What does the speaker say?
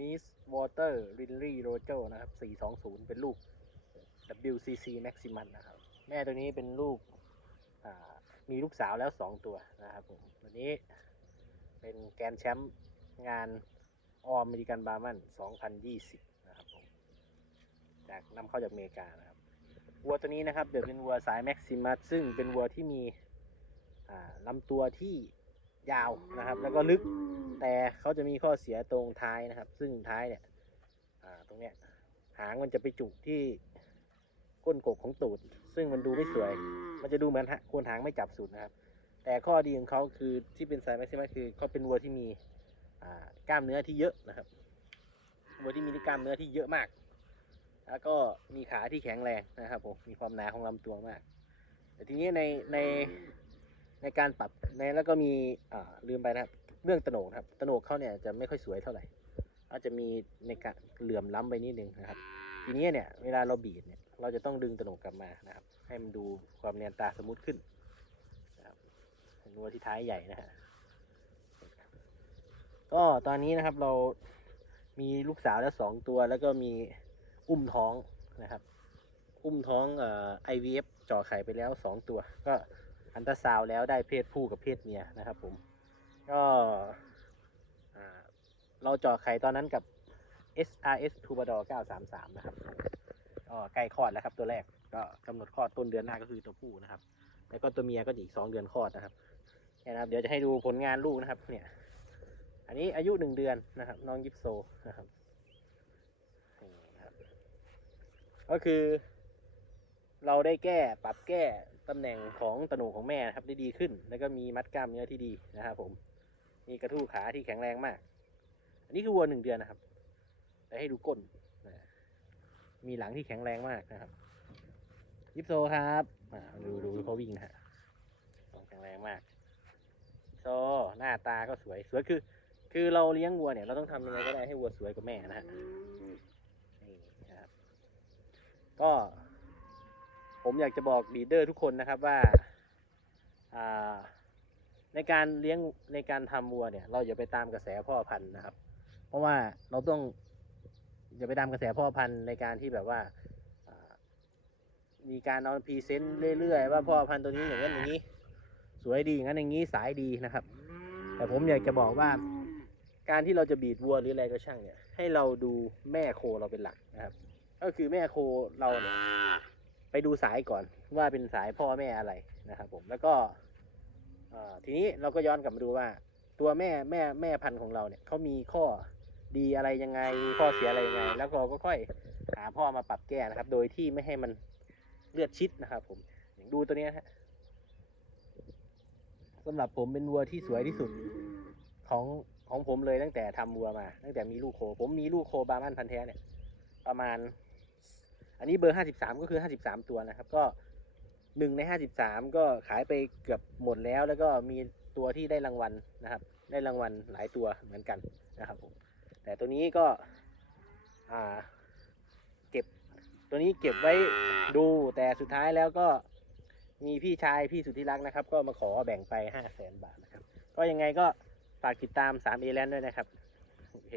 นิสวอเตอร์รินลี่โรเจลนะครับ 420 เป็นลูก WCC Maximum นะครับ แม่ตัวนี้เป็นลูกมีลูกสาวแล้ว 2 ตัวนะครับผมวันนี้เป็นแกนแชมป์งานออเมริกันบาร์มัน 2020 นะครับผม จากนำเข้าจากอเมริกานะครับ วัวตัวนี้นะครับ เดี๋ยวเป็นวัวสายแม็กซิมัสซึ่งเป็นวัวที่มีลำตัวที่ ยาวนะครับ แล้วก็ลึกแต่เขาจะมีข้อเสียตรงท้ายนะครับ ซึ่งท้ายเนี่ยตรงเนี้ยหางมันจะไปจุกที่ก้นกบของตูด ซึ่งมันดูไม่สวย มันจะดูเหมือนฮะโคนหางไม่จับสุดนะครับ แต่ข้อดีของเขาคือที่เป็นสายแม็กซิมัสคือเขาเป็นวัวที่มีอ่ากล้ามเนื้อที่เยอะนะครับวัวที่มีกล้ามเนื้อที่เยอะมาก แล้วก็มีขาที่แข็งแรงนะครับผมมีความหนาของลำตัวมาก แต่ทีนี้ในใน ในการปรับในแล้วก็มีลืมไปนะครับเรื่องตโหนกครับตโหนกเขาเนี่ยจะไม่ค่อยสวยเท่าไหร่ อาจจะมีในการเหลื่อมล้ำไปนิดนึงนะครับ ทีนี้เนี่ยเวลาเราบีดเนี่ยเราจะต้องดึงตโหนกกลับมานะครับ ให้มันดูความเนียนตาสมูทขึ้นนะครับนัวที่ท้ายใหญ่นะฮะก็ตอนนี้นะครับเรามีลูกสาวแล้วสองตัว แล้วก็มีอุ้มท้องนะครับ อุ้มท้องเอ่อ IVF จ่อไข่ไปแล้วสองตัว ก็ อันตราซาวแล้วได้เพศผู้กับเพศเมียนะครับผมก็อ่าเราจ่อไข่ตอนนั้นกับ SRS t u b a d o r 933 นะครับก็ใกล้คลอดแล้วครับตัวแรกก็กำหนดคลอดต้นเดือนหน้าก็คือตัวผู้นะครับ แล้วก็ตัวเมียก็อีก 2 เดือนคลอดนะครับเนี่ยนะครับ เดี๋ยวจะให้ดูผลงานลูกนะครับเนี่ยอันนี้อายุ 1 เดือนนะครับ น้องยิปโซนะครับก็คือ เราได้แก้ปรับแก้ตำแหน่งของตะหนูของแม่นะครับได้ดีขึ้น แล้วก็มีมัดกล้ามเนื้อที่ดีนะครับผมมีกระทู้ขาที่แข็งแรงมาก อันนี้คือวัวหนึ่งเดือนนะครับแต่ให้ดูก้นนะมีหลังที่แข็งแรงมากนะครับ ยิปโซครับอ่าดูดูเขาวิ่งนะฮะต้องแข็งแรงมากยิปโซหน้าตาก็สวยสวยคือ คือเราเลี้ยงวัวเนี่ยเราต้องทำยังไงก็ได้ให้วัวสวยกว่าแม่นะฮะนี่นะครับก็ ผมอยากจะบอกลีดเดอร์ทุกคนนะครับว่าาในการเลี้ยงในการทำวัวเนี่ย เราอย่าไปตามกระแสพ่อพันธุ์นะครับ เพราะว่าเราต้องอย่าไปตามกระแสพ่อพันธุ์ในการที่แบบว่าอ่ามีการเอาพรีเซนต์เรื่อยๆว่าพ่อพันธุ์ตัวนี้อย่างนั้นอย่างนี้ สวยดีอย่างนั้นอย่างนี้สายดีนะครับ แต่ผมอยากจะบอกว่าการที่เราจะบีดวัวหรืออะไรก็ช่างเนี่ยให้เราดูแม่โคเราเป็นหลักนะครับ ก็คือแม่โคเราเนี่ย ไปดูสายก่อนว่าเป็นสายพ่อแม่อะไรนะครับผมแล้วก็ทีนี้เราก็ย้อนกลับมาดูว่า ตัวแม่แม่แม่พันธุ์ของเราเนี่ยเขามีข้อดีอะไรยังไงข้อเสียอะไรยังไง แล้วเราก็ค่อยหาพ่อมาปรับแก้นะครับ โดยที่ไม่ให้มันเลือดชิดนะครับผมอย่างดูตัวนี้ยฮะสำหรับผมเป็นวัวที่สวยที่สุดของของผมเลยตั้งแต่ทำวัวมา ตั้งแต่มีลูกโค ผมมีลูกโคบาร์มันพันแท้เนี่ย ประมาณ อันนี้เบอร์ห้าสิบสามก็คือห้าสิบสามตัวนะครับ ก็หนึ่งในห้าสิบสามก็ขายไปเกือบหมดแล้ว แล้วก็มีตัวที่ได้รางวัลนะครับ ได้รางวัลหลายตัวเหมือนกันนะครับผม แต่ตัวนี้ก็อ่าเก็บตัวนี้เก็บไว้ดูแต่สุดท้ายแล้วก็มีพี่ชายพี่สุดที่รักนะครับ ก็มาขอแบ่งไปห้าแสนบาทนะครับ ก็ยังไงก็ฝากติดตาม 3 a แลนด้วยนะครับ โอเค